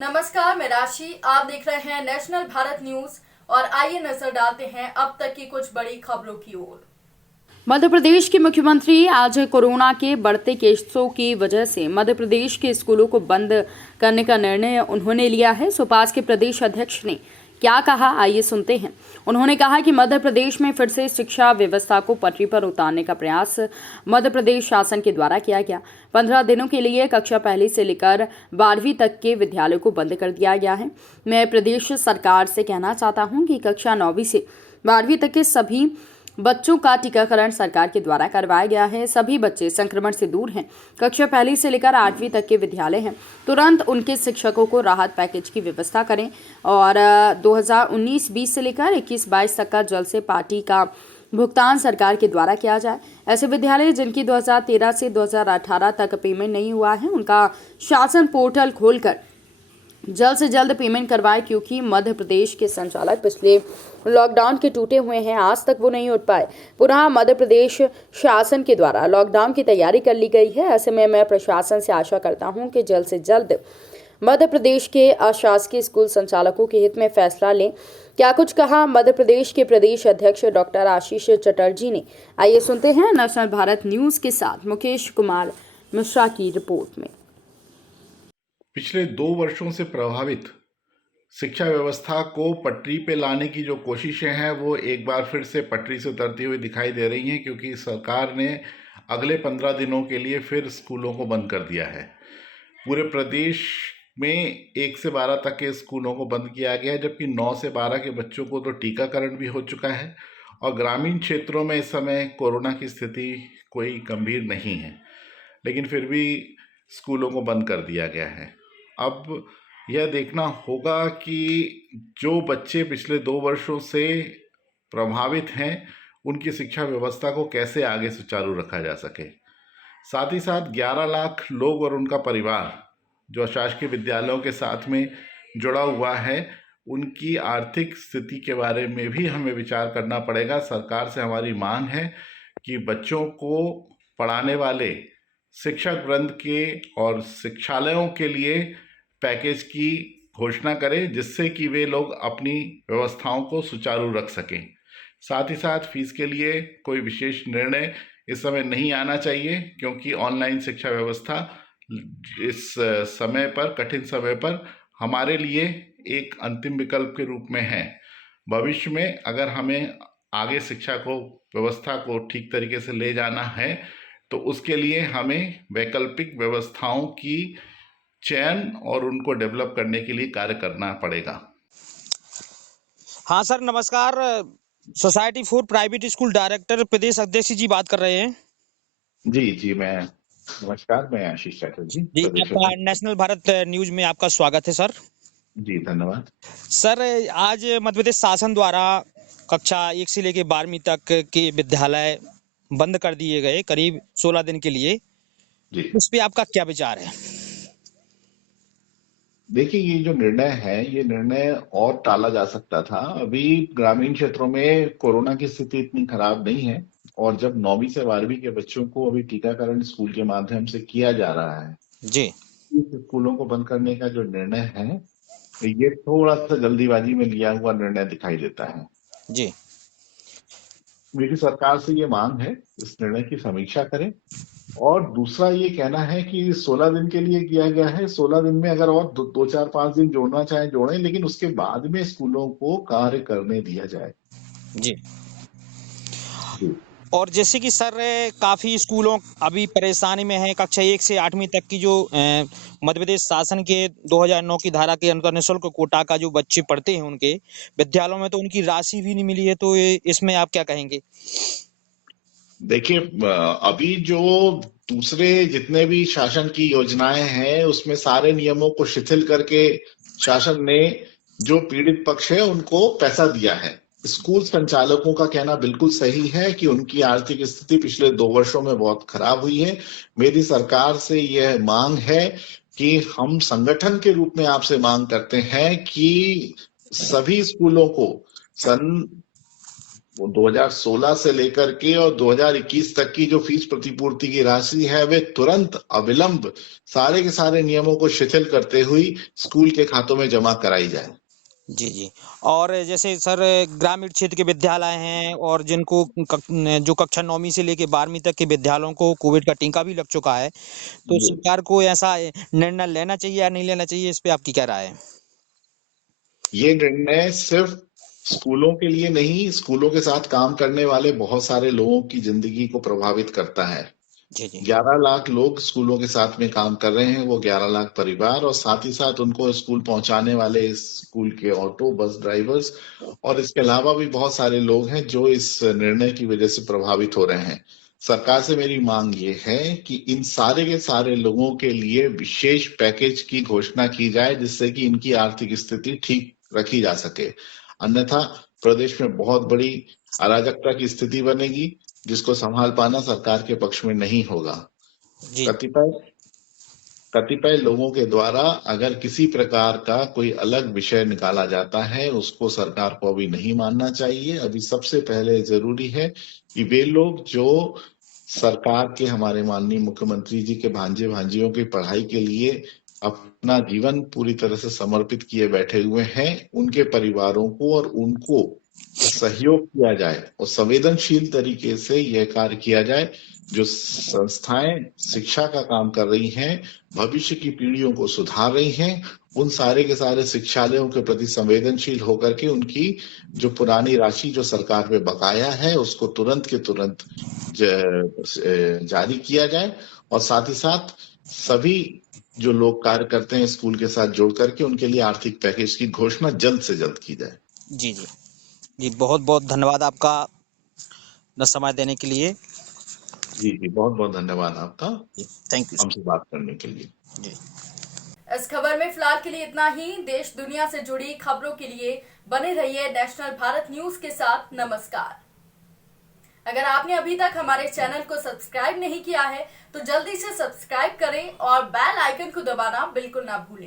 नमस्कार, मैं राशि। आप देख रहे हैं नेशनल भारत न्यूज और आइए नजर डालते हैं अब तक की कुछ बड़ी खबरों की ओर। मध्य प्रदेश के मुख्यमंत्री आज कोरोना के बढ़ते केसों की वजह से मध्य प्रदेश के स्कूलों को बंद करने का निर्णय उन्होंने लिया है। सुपास के प्रदेश अध्यक्ष ने क्या कहा, आइए सुनते हैं। उन्होंने कहा कि मध्य प्रदेश में फिर से शिक्षा व्यवस्था को पटरी पर उतारने का प्रयास मध्य प्रदेश शासन के द्वारा किया गया। 15 दिनों के लिए कक्षा पहली से लेकर 12वीं तक के विद्यालयों को बंद कर दिया गया है। मैं प्रदेश सरकार से कहना चाहता हूं कि कक्षा 9वीं से 12वीं तक के सभी बच्चों का टीकाकरण सरकार के द्वारा करवाया गया है। सभी बच्चे संक्रमण से दूर हैं। कक्षा पहली से लेकर 8वीं तक के विद्यालय हैं। तुरंत उनके शिक्षकों को राहत पैकेज की व्यवस्था करें और 2019-20 से लेकर 21-22 तक का जल्द से पार्टी का भुगतान सरकार के द्वारा किया जाए। ऐसे विद्यालय जिनकी 2013 से 2018 तक पेमेंट नहीं हुआ है, उनका शासन पोर्टल खोलकर जल्द से जल्द पेमेंट करवाए, क्योंकि मध्य प्रदेश के संचालक पिछले लॉकडाउन के टूटे हुए हैं, आज तक वो नहीं उठ पाए। पुनः मध्य प्रदेश शासन के द्वारा लॉकडाउन की तैयारी कर ली गई है। ऐसे में मैं प्रशासन से आशा करता हूं कि जल्द से जल्द मध्य प्रदेश के अशासकीय स्कूल संचालकों के हित में फैसला लें। क्या कुछ कहा मध्य प्रदेश के प्रदेश अध्यक्ष डॉक्टर आशीष चटर्जी ने, आइए सुनते हैं नेशनल भारत न्यूज के साथ मुकेश कुमार मिश्रा की रिपोर्ट में। पिछले 2 वर्षों से प्रभावित शिक्षा व्यवस्था को पटरी पे लाने की जो कोशिशें हैं वो एक बार फिर से पटरी से उतरती हुई दिखाई दे रही हैं, क्योंकि सरकार ने अगले 15 दिनों के लिए फिर स्कूलों को बंद कर दिया है। पूरे प्रदेश में 1 से 12 तक के स्कूलों को बंद किया गया है, जबकि 9 से 12 के बच्चों को तो टीकाकरण भी हो चुका है और ग्रामीण क्षेत्रों में इस समय कोरोना की स्थिति कोई गंभीर नहीं है, लेकिन फिर भी स्कूलों को बंद कर दिया गया है। अब यह देखना होगा कि जो बच्चे पिछले 2 वर्षों से प्रभावित हैं, उनकी शिक्षा व्यवस्था को कैसे आगे सुचारू रखा जा सके। साथ ही साथ 11 लाख लोग और उनका परिवार जो शासकीय विद्यालयों के साथ में जुड़ा हुआ है, उनकी आर्थिक स्थिति के बारे में भी हमें विचार करना पड़ेगा। सरकार से हमारी मांग है कि बच्चों को पढ़ाने वाले शिक्षक वृंद के और शिक्षालयों के लिए पैकेज की घोषणा करें, जिससे कि वे लोग अपनी व्यवस्थाओं को सुचारू रख सकें। साथ ही साथ फीस के लिए कोई विशेष निर्णय इस समय नहीं आना चाहिए, क्योंकि ऑनलाइन शिक्षा व्यवस्था इस समय पर, कठिन समय पर हमारे लिए एक अंतिम विकल्प के रूप में है। भविष्य में अगर हमें आगे शिक्षा को, व्यवस्था को ठीक तरीके से ले जाना है, तो उसके लिए हमें वैकल्पिक व्यवस्थाओं की चयन और उनको डेवलप करने के लिए कार्य करना पड़ेगा। हाँ सर, नमस्कार। Society for private school director प्रदेश अध्यक्ष जी बात कर रहे हैं। जी नमस्कार, मैं आशीष चटर्जी जी, आपका नेशनल भारत न्यूज में आपका स्वागत है सर। जी धन्यवाद सर, आज मध्य प्रदेश शासन द्वारा कक्षा 1 से लेकर 12वीं तक के विद्यालय बंद कर दिए गए करीब 16 दिन के लिए। जी, उस पे आपका क्या विचार है? देखिए, ये जो निर्णय है, ये निर्णय और टाला जा सकता था। अभी ग्रामीण क्षेत्रों में कोरोना की स्थिति इतनी खराब नहीं है, और जब 9वीं से 12वीं के बच्चों को अभी टीकाकरण स्कूल के माध्यम से किया जा रहा है, जी, स्कूलों को बंद करने का जो निर्णय है, ये थोड़ा सा जल्दीबाजी में लिया हुआ निर्णय दिखाई देता है। जी, मेरी सरकार से ये मांग है, इस निर्णय की समीक्षा करें। और दूसरा ये कहना है कि 16 दिन के लिए किया गया है। 16 दिन में अगर और 2-4-5 दिन जोड़ना चाहे जोड़ें, लेकिन उसके बाद में स्कूलों को कार्य करने दिया जाए। जी। जी। और जैसे कि सर, काफी स्कूलों अभी परेशानी में है। कक्षा 1 से 8वीं तक की जो मध्य प्रदेश शासन के 2009 की धारा के अनुसार निःशुल्क कोटा का जो बच्चे पढ़ते हैं उनके विद्यालयों में, तो उनकी राशि भी नहीं मिली है। तो इसमें आप क्या कहेंगे? देखिए, अभी जो दूसरे जितने भी शासन की योजनाएं हैं, उसमें सारे नियमों को शिथिल करके शासन ने जो पीड़ित पक्ष है उनको पैसा दिया है। स्कूल संचालकों का कहना बिल्कुल सही है कि उनकी आर्थिक स्थिति पिछले 2 वर्षों में बहुत खराब हुई है। मेरी सरकार से यह मांग है कि हम संगठन के रूप में आपसे मांग करते हैं कि सभी स्कूलों को सन वो 2016 से लेकर के और 2021 तक की जो फीस प्रतिपूर्ति की राशि है वे तुरंत अविलंब सारे के सारे नियमों को शिथिल करते हुए स्कूल के खातों में जमा कराई जाए। जी जी। और जैसे सर ग्रामीण क्षेत्र के विद्यालय हैं और जिनको जो कक्षा 9वीं से लेके 12वीं तक के विद्यालयों को कोविड का टीका भी लग चुका है, तो जी। सरकार को ऐसा निर्णय लेना चाहिए या नहीं लेना चाहिए, इस पे आपकी क्या राय है? ये निर्णय सिर्फ स्कूलों के लिए नहीं, स्कूलों के साथ काम करने वाले बहुत सारे लोगों की जिंदगी को प्रभावित करता है। जी जी। 11 लाख लोग स्कूलों के साथ में काम कर रहे हैं, वो 11 लाख परिवार और साथ ही साथ उनको स्कूल पहुंचाने वाले स्कूल के ऑटो बस ड्राइवर्स और इसके अलावा भी बहुत सारे लोग हैं जो इस निर्णय की वजह से प्रभावित हो रहे हैं। सरकार से मेरी मांग ये है कि इन सारे के सारे लोगों के लिए विशेष पैकेज की घोषणा की जाए जिससे कि इनकी आर्थिक स्थिति ठीक रखी जा सके। अन्यथा प्रदेश में बहुत बड़ी अराजकता की स्थिति बनेगी जिसको संभाल पाना सरकार के पक्ष में नहीं होगा। जी कतिपय लोगों के द्वारा अगर किसी प्रकार का कोई अलग विषय निकाला जाता है उसको सरकार को अभी नहीं मानना चाहिए। अभी सबसे पहले जरूरी है कि वे लोग जो सरकार के हमारे माननीय मुख्यमंत्री जी के भांजे भांजियों की पढ़ाई के लिए अपना जीवन पूरी तरह से समर्पित किए बैठे हुए हैं, उनके परिवारों को और उनको सहयोग किया जाए और संवेदनशील तरीके से यह कार्य किया जाए। जो संस्थाएं शिक्षा का काम कर रही हैं, भविष्य की पीढ़ियों को सुधार रही हैं, उन सारे के सारे शिक्षालयों के प्रति संवेदनशील होकर के उनकी जो पुरानी राशि जो सरकार में बकाया है उसको तुरंत के तुरंत जारी किया जाए और साथ ही साथ सभी जो लोग कार्य करते हैं स्कूल के साथ जोड़ करके उनके लिए आर्थिक पैकेज की घोषणा जल्द से जल्द की जाए। जी जी। जी बहुत बहुत धन्यवाद आपका न समय देने के लिए। जी जी, बहुत बहुत धन्यवाद आपका थैंक यू। हमसे बात करने के लिए। जी। इस खबर में फिलहाल के लिए इतना ही। देश दुनिया से जुड़ी खबरों के लिए बने रहिए नेशनल भारत न्यूज के साथ। नमस्कार। अगर आपने अभी तक हमारे चैनल को सब्सक्राइब नहीं किया है तो जल्दी से सब्सक्राइब करें और बेल आइकन को दबाना बिल्कुल ना भूलें।